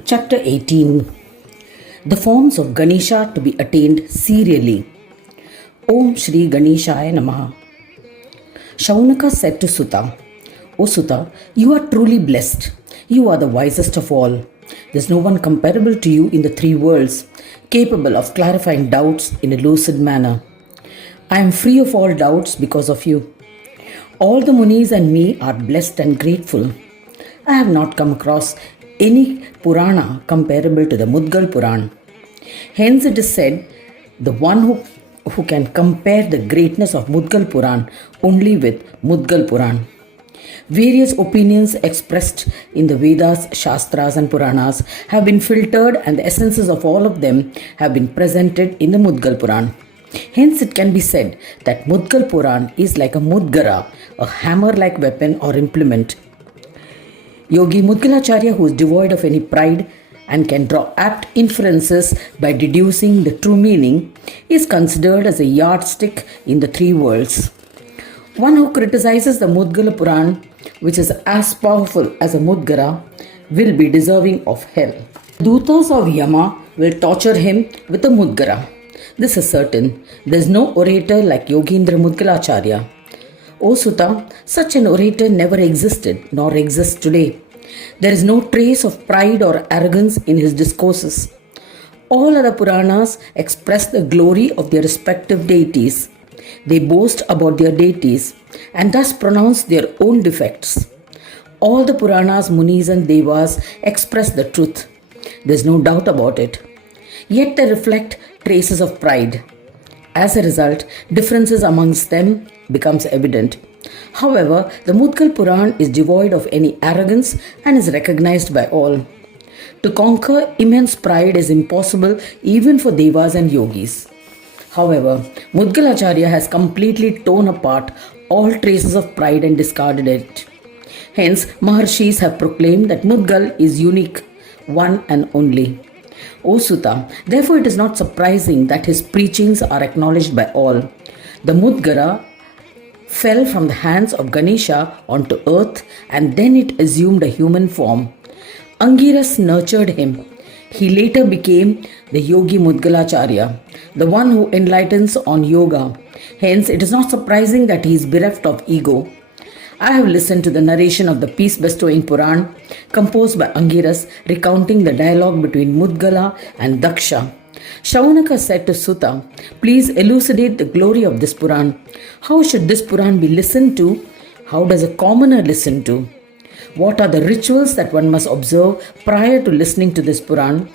Chapter 18. The forms of Ganesha to be attained serially. Om Shri Ganeshaya Namaha. Shaunaka said to Sutta, O Sutta, you are truly blessed. You are the wisest of all. There is no one comparable to you in the three worlds, capable of clarifying doubts in a lucid manner. I am free of all doubts because of you. All the Munis and me are blessed and grateful. I have not come across any Purana comparable to the Mudgal Puran. Hence it is said, the one who can compare the greatness of Mudgal Puran only with Mudgal Puran. Various opinions expressed in the Vedas, Shastras and Puranas have been filtered and the essences of all of them have been presented in the Mudgal Puran. Hence it can be said that Mudgal Puran is like a Mudgara, a hammer-like weapon or implement. Yogi Mudgalacharya, who is devoid of any pride and can draw apt inferences by deducing the true meaning, is considered as a yardstick in the three worlds. One who criticizes the Mudgala Puran, which is as powerful as a Mudgara, will be deserving of hell. Dutas of Yama will torture him with a Mudgara. This is certain. There is no orator like Yogendra Mudgalacharya. O Sutta, such an orator never existed nor exists today. There is no trace of pride or arrogance in his discourses. All other Puranas express the glory of their respective deities. They boast about their deities and thus pronounce their own defects. All the Puranas, Munis and Devas express the truth. There is no doubt about it. Yet they reflect traces of pride. As a result, differences amongst them becomes evident. However, the Mudgal Puran is devoid of any arrogance and is recognized by all. To conquer immense pride is impossible even for Devas and Yogis. However, Mudgalacharya has completely torn apart all traces of pride and discarded it. Hence, Maharshis have proclaimed that Mudgal is unique, one and only. O Sutta, therefore it is not surprising that his preachings are acknowledged by all. The Mudgara fell from the hands of Ganesha onto earth and then it assumed a human form. Angiras nurtured him. He later became the Yogi Mudgalacharya, the one who enlightens on yoga. Hence, it is not surprising that he is bereft of ego. I have listened to the narration of the peace-bestowing Puran composed by Angiras recounting the dialogue between Mudgala and Daksha. Shaunaka said to Sutta, please elucidate the glory of this Puran. How should this Puran be listened to? How does a commoner listen to? What are the rituals that one must observe prior to listening to this Puran?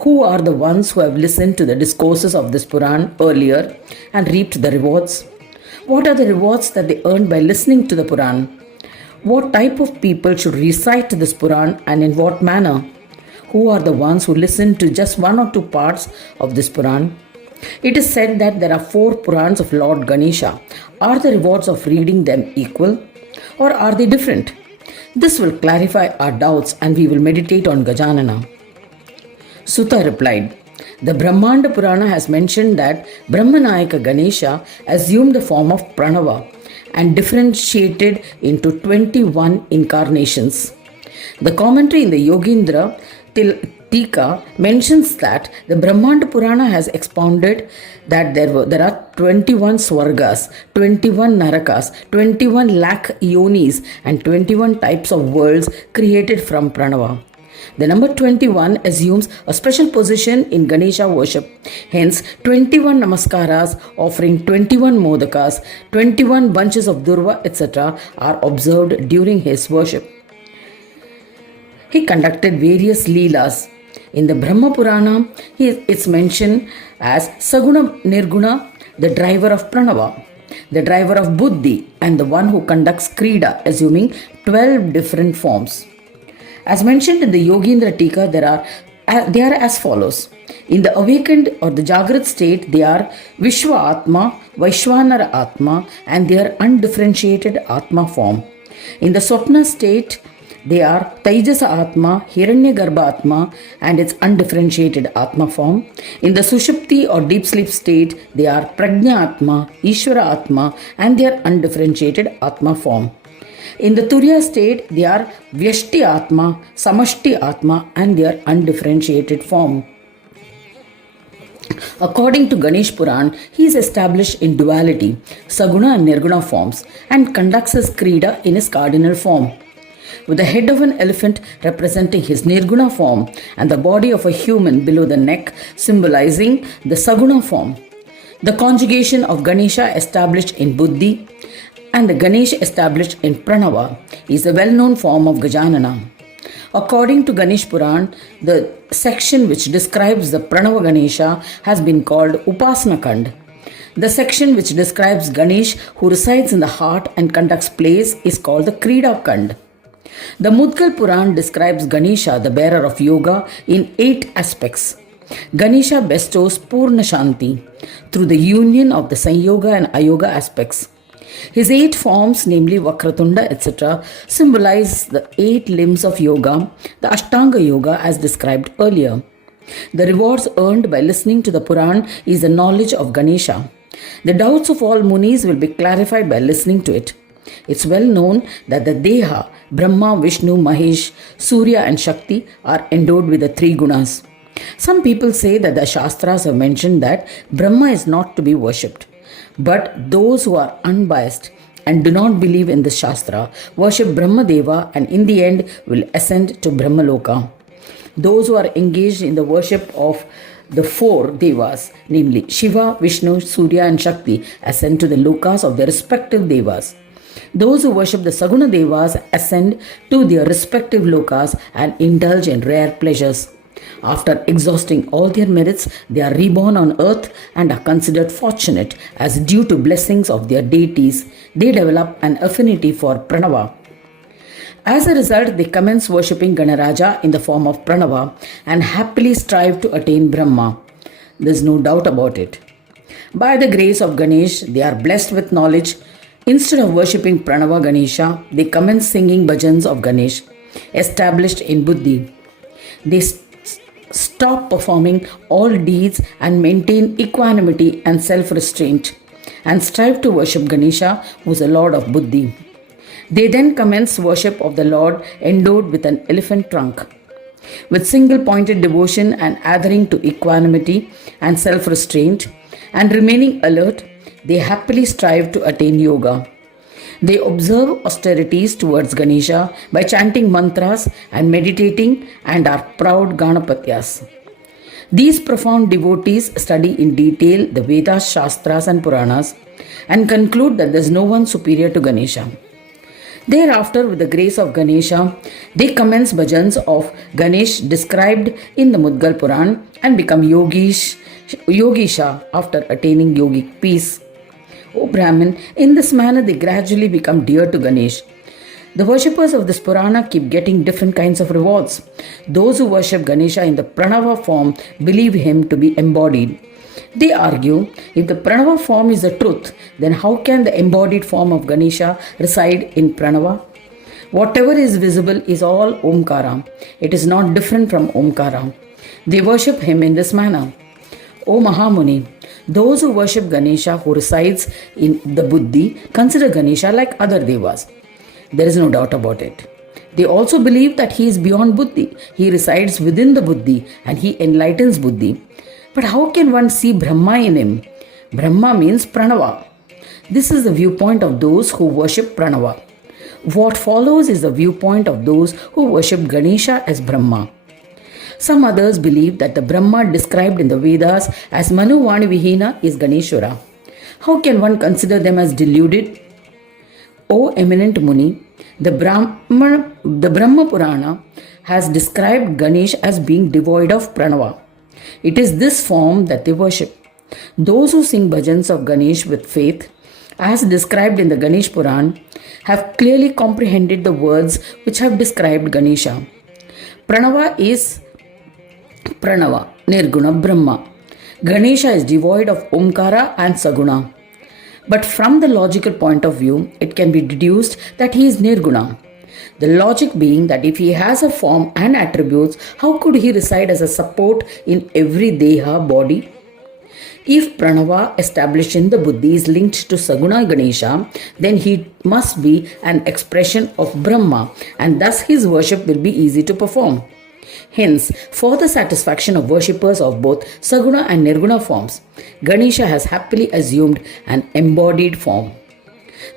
Who are the ones who have listened to the discourses of this Puran earlier and reaped the rewards? What are the rewards that they earned by listening to the Puran? What type of people should recite this Puran and in what manner? Who are the ones who listen to just one or two parts of this Puran? It is said that there are 4 Purans of Lord Ganesha. Are the rewards of reading them equal or are they different? This will clarify our doubts and we will meditate on Gajanana. Sutta replied, the Brahmanda Purana has mentioned that Brahmanayaka Ganesha assumed the form of Pranava and differentiated into 21 incarnations. The commentary in the Yogendra Tika mentions that the Brahmanda Purana has expounded that there are 21 Swargas, 21 Narakas, 21 lakh Yonis and 21 types of worlds created from Pranava. The number 21 assumes a special position in Ganesha worship. Hence, 21 Namaskaras offering 21 Modakas, 21 bunches of Durva, etc. are observed during his worship. He conducted various Leelas. In the Brahma Purana, it's mentioned as Saguna Nirguna, the driver of Pranava, the driver of Buddhi, and the one who conducts Krida, assuming 12 different forms. As mentioned in the Yogendra Tika, they are as follows. In the awakened or the Jagrat state, they are Vishwa Atma, Vaishwanara Atma, and their undifferentiated Atma form. In the Swapna state, they are Taijasa Atma, Hiranyagarbha Atma and its undifferentiated Atma form. In the Sushupti or deep sleep state, they are Prajna Atma, Ishvara Atma and their undifferentiated Atma form. In the Turiya state, they are Vyashti Atma, Samashti Atma, and their undifferentiated form. According to Ganesh Puran, he is established in duality, Saguna and Nirguna forms, and conducts his Krida in his cardinal form. With the head of an elephant representing his Nirguna form and the body of a human below the neck symbolizing the Saguna form. The conjugation of Ganesha established in Buddhi and the Ganesh established in Pranava is a well-known form of Gajanana. According to Ganesh Puran, the section which describes the Pranava Ganesha has been called Upasana Kand. The section which describes Ganesh who resides in the heart and conducts plays is called the Krida Kand. The Mudgal Puran describes Ganesha, the bearer of yoga, in 8 aspects. Ganesha bestows Purna Shanti through the union of the Sanyoga and Ayoga aspects. His 8 forms, namely Vakratunda, etc., symbolize the 8 limbs of yoga, the Ashtanga Yoga as described earlier. The rewards earned by listening to the Puran is the knowledge of Ganesha. The doubts of all Munis will be clarified by listening to it. It's well known that the Deha, Brahma, Vishnu, Mahesh, Surya and Shakti are endowed with the 3 gunas. Some people say that the Shastras have mentioned that Brahma is not to be worshipped. But those who are unbiased and do not believe in the Shastra worship Brahma Deva and in the end will ascend to Brahmaloka. Those who are engaged in the worship of the 4 Devas, namely Shiva, Vishnu, Surya and Shakti, ascend to the lokas of their respective Devas. Those who worship the Saguna Devas ascend to their respective lokas and indulge in rare pleasures. After exhausting all their merits, they are reborn on earth and are considered fortunate as due to blessings of their deities. They develop an affinity for Pranava. As a result, they commence worshipping Ganaraja in the form of Pranava and happily strive to attain Brahma. There is no doubt about it. By the grace of Ganesh, they are blessed with knowledge. Instead of worshipping Pranava Ganesha, they commence singing bhajans of Ganesh, established in Buddhi. They stop performing all deeds and maintain equanimity and self-restraint and strive to worship Ganesha, who is the Lord of Buddhi. They then commence worship of the Lord endowed with an elephant trunk. With single-pointed devotion and adhering to equanimity and self-restraint and remaining alert, they happily strive to attain yoga. They observe austerities towards Ganesha by chanting mantras and meditating and are proud Ganapatyas. These profound devotees study in detail the Vedas, Shastras and Puranas and conclude that there is no one superior to Ganesha. Thereafter, with the grace of Ganesha, they commence bhajans of Ganesh described in the Mudgal Puran and become Yogisha after attaining yogic peace. O Brahmin, in this manner they gradually become dear to Ganesh. The worshippers of this Purana keep getting different kinds of rewards. Those who worship Ganesha in the Pranava form believe him to be embodied. They argue, if the Pranava form is the truth, then how can the embodied form of Ganesha reside in Pranava? Whatever is visible is all Omkara. It is not different from Omkara. They worship him in this manner. O Mahamuni, those who worship Ganesha who resides in the Buddhi consider Ganesha like other devas. There is no doubt about it. They also believe that he is beyond Buddhi. He resides within the Buddhi and he enlightens Buddhi. But how can one see Brahma in him? Brahma means Pranava. This is the viewpoint of those who worship Pranava. What follows is the viewpoint of those who worship Ganesha as Brahma. Some others believe that the Brahma described in the Vedas as Manu Vani Vihina is Ganeshwara. How can one consider them as deluded? O eminent Muni, the Brahma Purana has described Ganesh as being devoid of Pranava. It is this form that they worship. Those who sing bhajans of Ganesh with faith, as described in the Ganesh Puran, have clearly comprehended the words which have described Ganesha. Pranava is Pranava, Nirguna, Brahma. Ganesha is devoid of Omkara and Saguna. But from the logical point of view, it can be deduced that he is Nirguna. The logic being that if he has a form and attributes, how could he reside as a support in every Deha body? If Pranava established in the buddhi is linked to Saguna Ganesha, then he must be an expression of Brahma, and thus his worship will be easy to perform. Hence, for the satisfaction of worshippers of both Saguna and Nirguna forms, Ganesha has happily assumed an embodied form.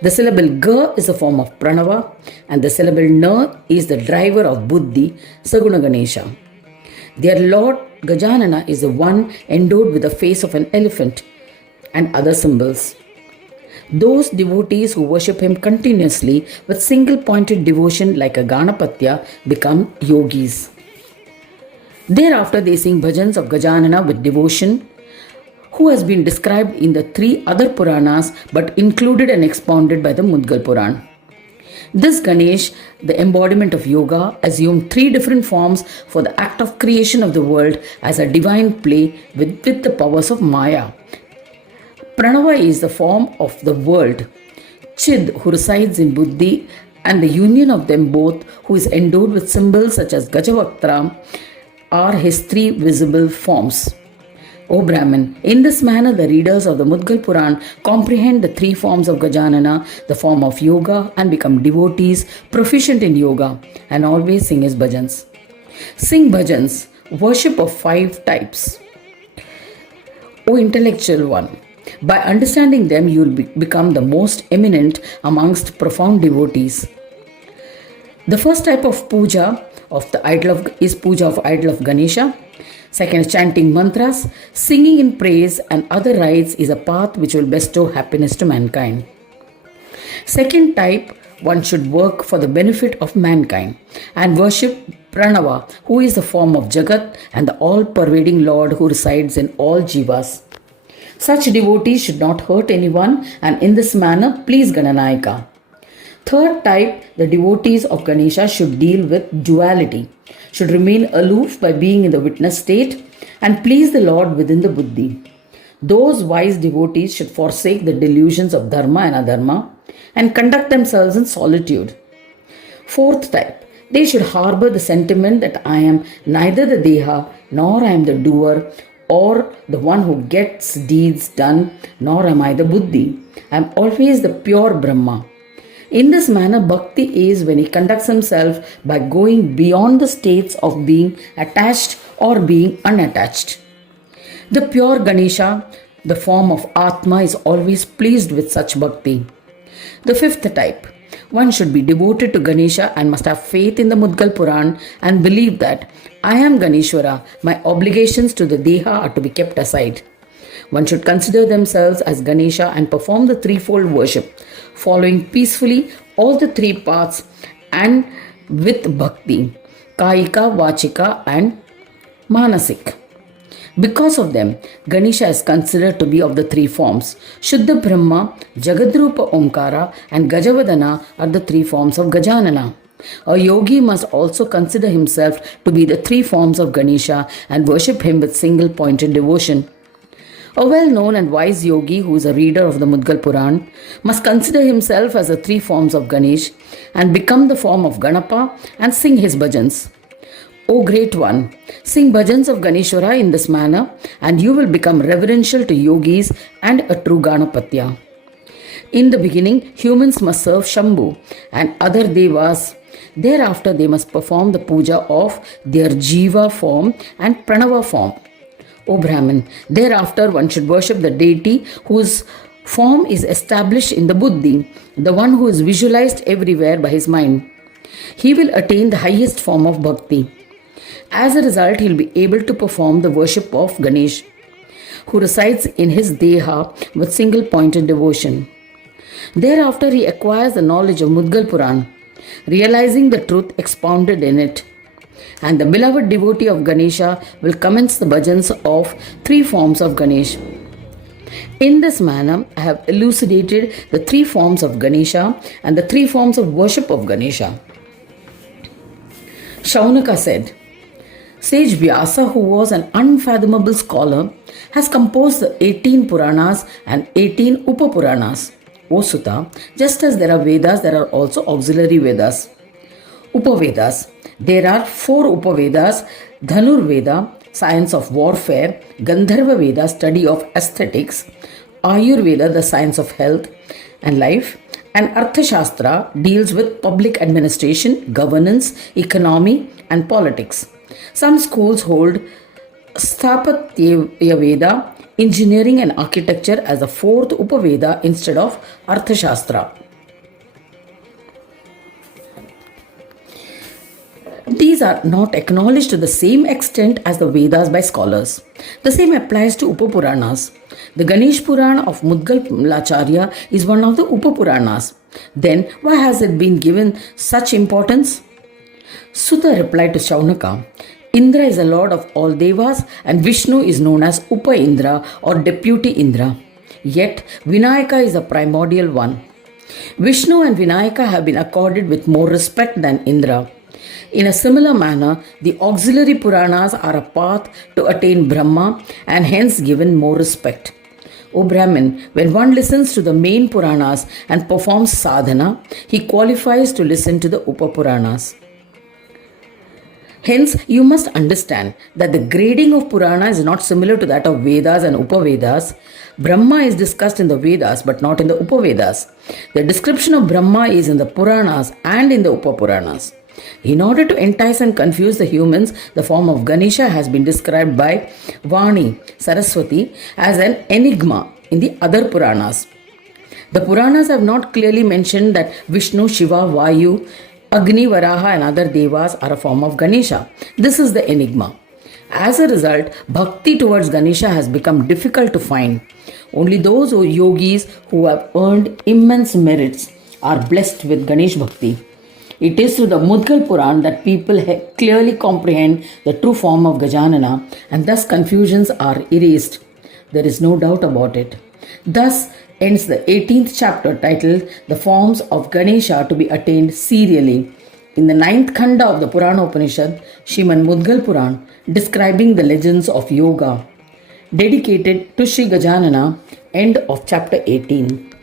The syllable Ga is a form of Pranava, and the syllable Na is the driver of Buddhi, Saguna Ganesha. Their Lord Gajanana is the one endowed with the face of an elephant and other symbols. Those devotees who worship him continuously with single-pointed devotion like a Ganapatya become yogis. Thereafter they sing bhajans of Gajanana with devotion, who has been described in the 3 other Puranas but included and expounded by the Mudgal Puran. This Ganesh, the embodiment of yoga, assumed 3 different forms for the act of creation of the world as a divine play with the powers of Maya. Pranava is the form of the world, Chid, who resides in Buddhi, and the union of them both, who is endowed with symbols such as Gajavaktra, are his 3 visible forms. O Brahman, in this manner the readers of the Mudgal Puran comprehend the 3 forms of Gajanana, the form of yoga, and become devotees proficient in yoga and always sing his bhajans. Sing bhajans, worship of 5 types. O intellectual one, by understanding them you will become the most eminent amongst profound devotees. The first type of puja is puja of idol of Ganesha. Second, chanting mantras, singing in praise and other rites is a path which will bestow happiness to mankind. Second type, one should work for the benefit of mankind and worship Pranava, who is the form of Jagat and the all-pervading Lord who resides in all jivas. Such devotees should not hurt anyone and in this manner please Gananayaka. Third type, the devotees of Ganesha should deal with duality, should remain aloof by being in the witness state and please the Lord within the buddhi. Those wise devotees should forsake the delusions of dharma and adharma and conduct themselves in solitude. Fourth type, they should harbor the sentiment that I am neither the Deha nor I am the doer or the one who gets deeds done, nor am I the buddhi. I am always the pure Brahma. In this manner, bhakti is when he conducts himself by going beyond the states of being attached or being unattached. The pure Ganesha, the form of Atma, is always pleased with such bhakti. The fifth type, one should be devoted to Ganesha and must have faith in the Mudgal Puran and believe that I am Ganeshwara, my obligations to the Deha are to be kept aside. One should consider themselves as Ganesha and perform the threefold worship, following peacefully all the 3 paths and with bhakti, Kaika, Vachika and Manasik. Because of them, Ganesha is considered to be of the 3 forms. Shuddha Brahma, Jagadrupa Omkara and Gajavadana are the 3 forms of Gajanana. A yogi must also consider himself to be the 3 forms of Ganesha and worship him with single-pointed devotion. A well-known and wise yogi who is a reader of the Mudgal Puran must consider himself as the 3 forms of Ganesh and become the form of Ganapa and sing his bhajans. O great one, sing bhajans of Ganeshwara in this manner and you will become reverential to yogis and a true Ganapatya. In the beginning, humans must serve Shambhu and other devas. Thereafter, they must perform the puja of their Jiva form and Pranava form. O Brahman, thereafter one should worship the deity whose form is established in the buddhi, the one who is visualized everywhere by his mind. He will attain the highest form of bhakti. As a result, he will be able to perform the worship of Ganesh, who resides in his Deha with single-pointed devotion. Thereafter, he acquires the knowledge of Mudgal Puran, realizing the truth expounded in it. And the beloved devotee of Ganesha will commence the bhajans of 3 forms of Ganesh. In this manner, I have elucidated the 3 forms of Ganesha and the 3 forms of worship of Ganesha. Shaunaka said, Sage Vyasa, who was an unfathomable scholar, has composed the 18 Puranas and 18 Upapuranas. O Sutta, just as there are Vedas, there are also auxiliary Vedas. Upavedas. There are 4 Upavedas, Dhanur Veda, science of warfare, Gandharva Veda, study of aesthetics, Ayurveda, the science of health and life, and Arthashastra deals with public administration, governance, economy, and politics. Some schools hold Sthapatya Veda, engineering and architecture as a fourth Upaveda instead of Arthashastra. These are not acknowledged to the same extent as the Vedas by scholars. The same applies to Upapuranas. The Ganesh Puran of Mudgal Lacharya is one of the Upapuranas. Then why has it been given such importance? Sutta replied to Shaunaka, Indra is the lord of all devas and Vishnu is known as Upa Indra or deputy Indra. Yet Vinayaka is the primordial one. Vishnu and Vinayaka have been accorded with more respect than Indra. In a similar manner, the auxiliary Puranas are a path to attain Brahma and hence given more respect. O Brahmin, when one listens to the main Puranas and performs sadhana, he qualifies to listen to the Upapuranas. Hence, you must understand that the grading of Purana is not similar to that of Vedas and Upavedas. Brahma is discussed in the Vedas but not in the Upavedas. The description of Brahma is in the Puranas and in the Upapuranas. In order to entice and confuse the humans, the form of Ganesha has been described by Vani, Saraswati, as an enigma in the other Puranas. The Puranas have not clearly mentioned that Vishnu, Shiva, Vayu, Agni, Varaha and other devas are a form of Ganesha. This is the enigma. As a result, bhakti towards Ganesha has become difficult to find. Only those yogis who have earned immense merits are blessed with Ganesh bhakti. It is through the Mudgal Puran that people clearly comprehend the true form of Gajanana and thus confusions are erased. There is no doubt about it. Thus ends the 18th chapter titled The Forms of Ganesha to be Attained Serially. In the 9th Khanda of the Purana Upanishad, Shriman Mudgal Puran, describing the legends of yoga, dedicated to Sri Gajanana, end of chapter 18.